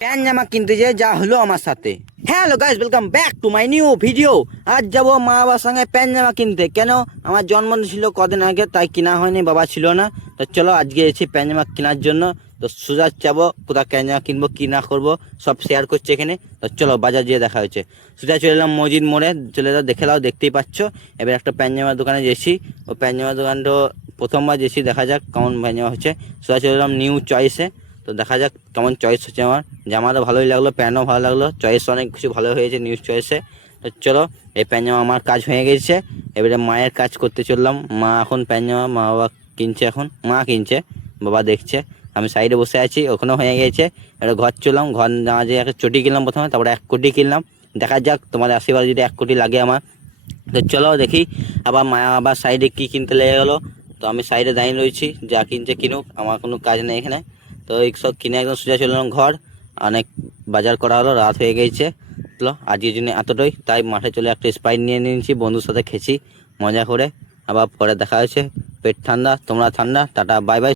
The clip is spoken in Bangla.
প্যান্ট জামা কিনতে যেয়ে যা হলো আমার সাথে। Hello guys, welcome back to my new video. আজ যাবো মা বাবার সঙ্গে প্যান্ট জামা কিনতে। কেন, আমার জন্মদিন ছিল কদিন আগে, তাই কিনা হয়নি, বাবা ছিল না। তো চলো আজকে এসেছি প্যান্ট জামা কেনার জন্য। তো সোজা যাবো, কোথায় প্যান্ট জামা কিনবো কি না করবো সব শেয়ার করছে এখানে। তো চলো বাজার যেয়ে দেখা হচ্ছে। সোজা চলে এলাম মসজিদ মোড়ে, চলে যাও, দেখে নাও, দেখতেই পাচ্ছ। এবার একটা প্যান্ট জামার দোকানে যেছি। ও প্যান্ট জামার দোকানটা প্রথমবার যেছি, দেখা যাক কেমন প্যান্ট জামা হচ্ছে। সোজা চলে এলাম নিউ চয়েসে। তো দেখা যাক কেমন চয়েস হচ্ছে আমার। জামাটা ভালোই লাগলো, প্যান্টও ভালো লাগলো, চয়েস অনেক কিছু ভালো হয়েছে নিউজ চয়েসে। তো চলো, এই প্যান্ট জামা আমার কাজ হয়ে গেছে। এবারে মায়ের কাজ করতে চললাম। মা এখন প্যান্ট জামা মা বাবা কিনছে, এখন মা কিনছে, বাবা দেখছে, আমি সাইডে বসে আছি। ওখানেও হয়ে গেছে। এবারে ঘর চললাম, ঘর জামা যে একটা চটি কিনলাম প্রথমে, তারপরে 1 কোটি কিনলাম। দেখা যাক তোমাদের আশীর্বাদ যদি 1 কোটি লাগে আমার। তো চলো দেখি আবার মা আবার সাইডে কি কিনতে লেগে গেলো। তো আমি সাইডে দাঁড়িয়ে রয়েছি, যা কিনছে কিনুক, আমার কোনো কাজ নেই এখানে। তো এই সব কিনে একদম সোজা চলে এলাম ঘর। অনেক বাজার করা হলো, রাত হয়ে গেছে। চলো আজকের জন্য এতটাই, তাই মাঠে চলে একটা স্প্রাইট নিয়ে নিয়েছি, বন্ধুর সাথে খেয়েছি মজা করে। আবার পরে দেখা হয়েছে। পেট ঠান্ডা, তোমরা ঠান্ডা, টাটা বাই বাই।